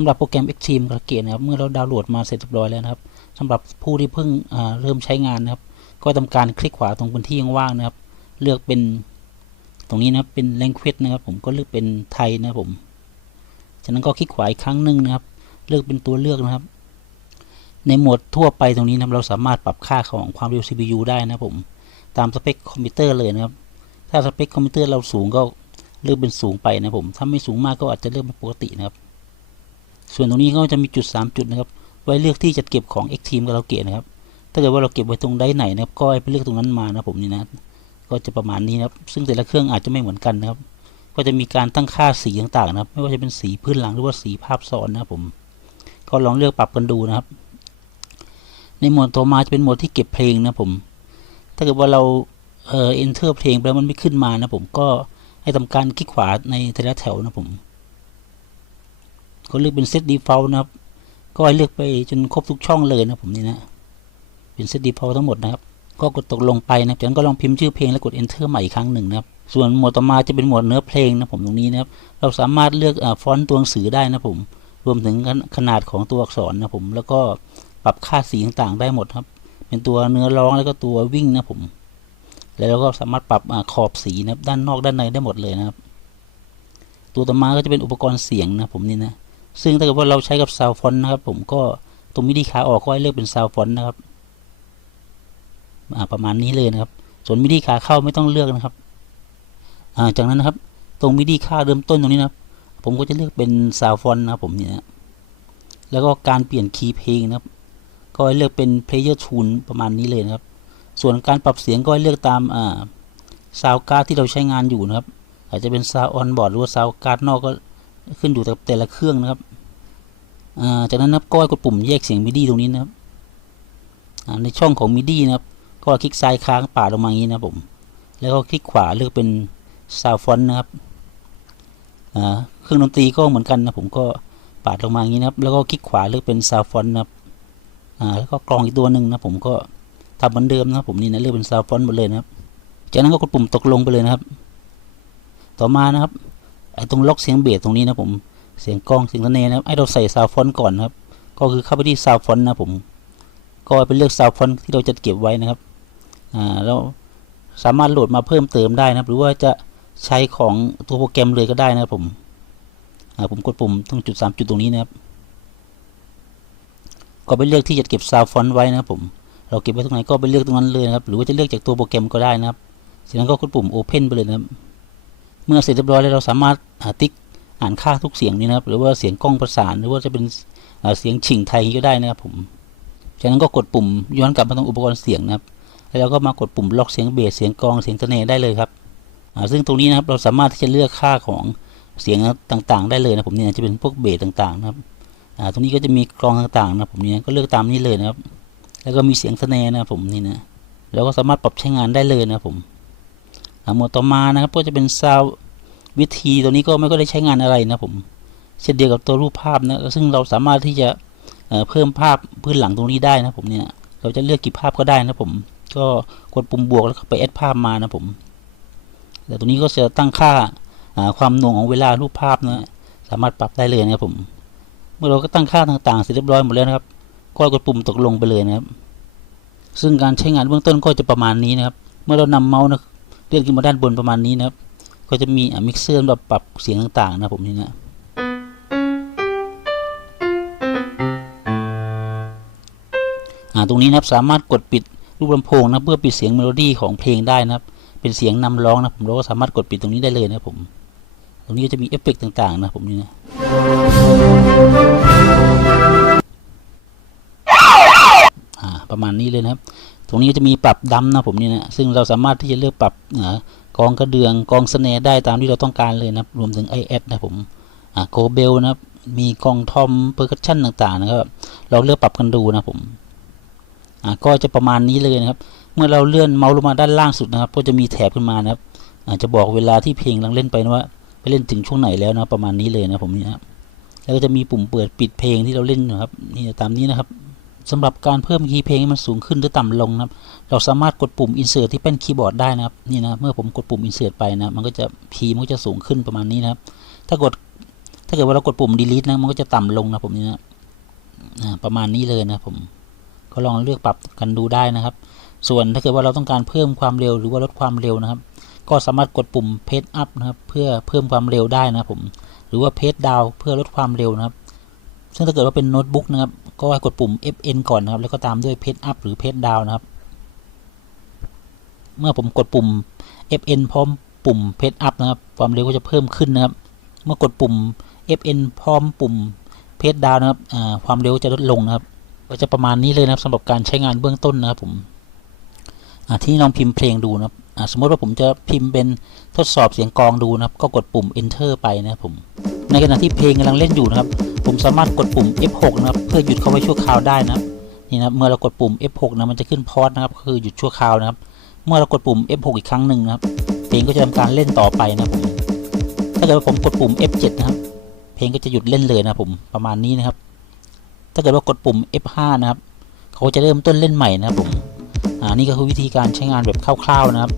ำหรับโปรแกรม Xtreme กระเกตนะครับเมื่อเราดาวน์โหลดมาเสร็จเรียบร้อยแล้วนะครับสำหรับผู้ที่เพิ่งเริ่มใช้งานนะครับ ก็ทำการคลิกขวาตรงพื้นที่ว่างนะครับ เลือกเป็นตรงนี้นะครับเป็น language นะครับผมก็เลือกเป็นไทยนะครับผม จากนั้นก็คลิกขวาอีกครั้งหนึ่งนะครับ เลือกเป็นตัวเลือกนะครับ ในโหมดทั่วไปตรงนี้นะครับเราสามารถปรับค่าของความเร็ว CPU ได้นะผม ตามสเปคคอมพิวเตอร์เลยนะครับ ถ้าสเปคคอมพิวเตอร์เราสูงก็เลือกเป็นสูงไปนะผม ถ้าไม่สูงมากก็อาจจะเลือกเป็นปกตินะครับ ส่วนตรงนี้ก็จะมีจุด 3 จุดนะครับ ไว้เลือกที่จะเก็บของ Xtreme กับเราเกตนะครับ ถ้าเกิดว่าเราเก็บไว้ตรงใดไหนนะครับ ก็ให้ไปเลือกตรงนั้นมานะผมนี่นะ ก็จะประมาณนี้นะครับ ซึ่งแต่ละเครื่องอาจจะไม่เหมือนกันนะครับ ก็จะมีการตั้งค่าสีต่างๆนะครับ ไม่ว่าจะเป็นสีพื้นหลังหรือว่าสีภาพซ้อนนะครับผม ก็ลองเลือกปรับกันดูนะครับ ในโหมดต่อมาจะเป็นโหมดที่เก็บเพลงนะผม ถ้าเกิดว่าเราเอ่อ enter เพลงไปแล้วมันไม่ขึ้นมานะผม ก็ให้ทำการคลิกขวาในแต่ละแถวนะผม ก็เลือกเป็น set default นะครับ ก็ให้เลือกไปจนครบทุกช่องเลยนะผมนี่นะ เป็น set default ทั้งหมดนะครับ ก็กดตกลงไปนะจากนั้นก็ลองพิมพ์ชื่อเพลงแล้วกด enter ใหม่อีกครั้งหนึ่งนะครับ ส่วนหมวดต่อมาจะเป็นหมวดเนื้อเพลงนะผมตรงนี้นะครับ เราสามารถเลือกฟอนต์ตัวหนังสือได้นะผม รวมถึงขนาดของตัวอักษรนะผม แล้วก็ปรับค่าสีต่างๆ ได้หมดครับ เป็นตัวเนื้อร้องแล้วก็ตัววิ่งนะผม แล้วเราก็สามารถปรับอขอบสีนะด้านนอกด้านในได้หมดเลยนะครับ ตัวต่อมาก็จะเป็นอุปกรณ์เสียงนะผมนี่นะ ซึ่งถ้าเกิดว่าเราใช้กับซาวฟอนนะครับผมก็ตรงมิดีขาออกก็ให้เลือกเป็นซาวฟอนนะครับประมาณนี้เลยนะครับ ส่วนมิดีขาเข้าไม่ต้องเลือกนะครับจากนั้นนะครับ ตรงมิดีค่าเริ่มต้นตรงนี้นะครับ ผมก็จะเลือกเป็นซาวฟอนนะครับผมเนี่ยแล้วก็การเปลี่ยนคีย์เพลงนะครับ ก็ให้เลือกเป็น player tune ประมาณนี้เลยนะครับ ส่วนการปรับเสียงก็ให้เลือกตามซาวการ์ดที่เราใช้งานอยู่นะครับ อาจจะเป็นซาวออนบอร์ดหรือว่าซาวการ์ดนอกก็ ขึ้นอยู่กับแต่ละเครื่องนะครับจากนั้นนะครับก็ให้กดปุ่มแยกเสียงมิดีตรงนี้นะครับในช่องของมิดีนะครับ ก็คลิกซ้ายค้างป่าลงมาอย่างนี้นะผม แล้วก็คลิกขวาเลือกเป็นซาวฟอนนะครับเครื่องดนตรีก็เหมือนกันนะผมก็ปาดลงมาอย่างนี้นะครับ แล้วก็คลิกขวาเลือกเป็นซาวฟอนนะครับแล้วก็กรองอีกตัวหนึ่งนะผมก็ทำเหมือนเดิมนะครับผมนี่นะเลือกเป็นซาวฟอนหมดเลยนะครับ จากนั้นก็กดปุ่มตกลงไปเลยนะครับ ต่อมานะครับ ตรงล็อกเสียงเบสตรงนี้นะผมเสียงกล้องเสียงทะเนนะครับไอ้เราใส่ซาวฟอนก่อนครับ ก็คือเข้าไปที่ซาวฟอนนะผม ก็ไปเลือกซาวฟอนที่เราจะเก็บไว้นะครับอ่าเราสามารถโหลดมาเพิ่มเติมได้นะครับ หรือว่าจะใช้ของตัวโปรแกรมเลยก็ได้นะครับผมอ่าผมกดปุ่มตรงจุดสามจุดตรงนี้นะครับก็ไปเลือกที่จะเก็บซาวฟอนไว้นะครับผม เราเก็บไว้ตรงไหนก็ไปเลือกตรงนั้นเลยนะครับ หรือว่าจะเลือกจากตัวโปรแกรมก็ได้นะครับจากนั้นก็กดปุ่ม Open ไปเลยนะครับ เมื่อเสร็จเรียบร้อยแล้วเราสามารถติ๊กอ่านค่าทุกเสียงนี้นะครับ หรือว่าเสียงกล้องประสานหรือว่าจะเป็นเสียงฉิงไทยก็ได้นะครับผมจากนั้นก็กดปุ่มย้อนกลับมาตรงอุปกรณ์เสียงนะครับ แล้วเราก็มากดปุ่มล็อกเสียงเบสเสียงกลองเสียงตะเนได้เลยครับซึ่งตรงนี้นะครับเราสามารถที่จะเลือกค่าของเสียงต่างๆ ได้เลยนะผมเนี่ยจะเป็นพวกเบสต่างๆนะครับตรงนี้ก็จะมีกลองต่างๆนะผมเนี่ยก็เลือกตามนี้เลยนะครับ แล้วก็มีเสียงสแนร์นะผมนี่นะแล้วก็สามารถปรับใช้งานได้เลยนะผม หมวดต่อมานะครับ ก็จะเป็นซาววิธีตัวนี้ก็ไม่ก็ได้ใช้งานอะไรนะผม เช่นเดียวกับตัวรูปภาพนะซึ่งเราสามารถที่จะเเพิ่มภาพพื้นหลังตรงนี้ได้นะผมเนี่ยเราจะเลือกกี่ภาพก็ได้นะผม ก็กดปุ่มบวกแล้วก็ไปแอดภาพมานะผมแต่ตรงนี้ก็จะตั้งค่าความหน่วงของเวลารูปภาพนะสามารถปรับได้เลยนะครับผม เมื่อเราก็ตั้งค่าต่างๆเสร็จเรียบร้อยหมดแล้วนะครับ ก็กดปุ่มตกลงไปเลยนะครับ ซึ่งการใช้งานเบื้องต้นก็จะประมาณนี้นะครับ เมื่อเรานำเมาส์นะ เลื่อนขึ้นมาด้านบนประมาณนี้นะครับ ก็จะมีมิกเซอร์แบบปรับเสียงต่างๆ นะผมนี่นะตรงนี้นะครับสามารถกดปิดรูปลำโพงนะเพื่อปิดเสียงเมโลดี้ของเพลงได้นะครับ เป็นเสียงนำร้องนะผมเราก็สามารถกดปิดตรงนี้ได้เลยนะผม ตรงนี้ก็จะมีเอฟเฟกต่างๆ นะผมนี่นะ ประมาณนี้เลยนะครับ ตรงนี้จะมีปรับดำนะผมนี่นะซึ่งเราสามารถที่จะเลือกปรับกองกระเดืองกองสแนร์ได้ตามที่เราต้องการเลยนะรวมถึง i อสนะผมโกเบลนะครับมีกองทอมเปอร์คัชชั่นต่างๆนะครับ เราเลือกปรับกันดูนะผมก็จะประมาณนี้เลยนะครับ เมื่อเราเลื่อนเมาส์ลงมาด้านล่างสุดนะครับ ก็จะมีแถบขึ้นมานะครับจะบอกเวลาที่เพลงกำลังเล่นไปนะว่าไปเล่นถึงช่วงไหนแล้วนะประมาณนี้เลยนะผมนี่นะครับแล้วก็จะมีปุ่มเปิดปิดเพลงที่เราเล่นนะครับนี่ตามนี้นะครับ สำหรับการเพิ่มคีย์เพลงให้มันสูงขึ้นหรือต่ำลงนะครับ เราสามารถกดปุ่ม insert ที่เป็นคีย์บอร์ดได้นะครับนี่นะเมื่อผมกดปุ่ม insert ไปนะมันก็จะคีย์มันก็จะสูงขึ้นประมาณนี้นะครับ ถ้ากดถ้าเกิดว่าเรากดปุ่ม delete นะมันก็จะต่ำลงนะผมนี่นะประมาณนี้เลยนะผมก็ลองเลือกปรับกันดูได้นะครับ ส่วนถ้าเกิดว่าเราต้องการเพิ่มความเร็วหรือว่าลดความเร็วนะครับ ก็สามารถกดปุ่ม page up นะครับ เพื่อเพิ่มความเร็วได้นะครับผม หรือว่า page down เพื่อลดความเร็วนะครับ ซึ่งถ้าเกิดว่าเป็นโน้ตบุ๊กนะครับ ก็ให้กดปุ่ม fn ก่อนนะครับ แล้วก็ตามด้วย page up หรือ page down นะครับ เมื่อผมกดปุ่ม fn พร้อมปุ่ม page up นะครับ ความเร็วก็จะเพิ่มขึ้นนะครับ เมื่อกดปุ่ม fn พร้อมปุ่ม page down นะครับความเร็วจะลดลงนะครับ ก็จะประมาณนี้เลยนะครับสำหรับการใช้งานเบื้องต้นนะครับผมที่ลองพิมพ์เพลงดูนะครับสมมติว่าผมจะพิมพ์เป็นทดสอบเสียงกองดูนะครับ ก็กดปุ่ม enter ไปนะครับผม ในขณะที่เพลงกำลังเล่นอยู่นะครับ ผมสามารถกดปุ่ม F6 นะครับเพื่อหยุดเขาไว้ชั่วคราวได้นะครับนี่นะครับเมื่อเรากดปุ่ม F6 นะมันจะขึ้นพอสนะครับคือหยุดชั่วคราวนะครับ เมื่อเรากดปุ่ม F6 อีกครั้งหนึ่งนะครับ เพลงก็จะทำการเล่นต่อไปนะผมถ้าเกิดว่าผมกดปุ่ม F7 นะครับ เพลงก็จะหยุดเล่นเลยนะผมประมาณนี้นะครับ ถ้าเกิดว่ากดปุ่ม F5 นะครับเขาจะเริ่มต้นเล่นใหม่นะครับผมอ่านี่ก็คือวิธีการใช้งานแบบคร่าวๆนะครับ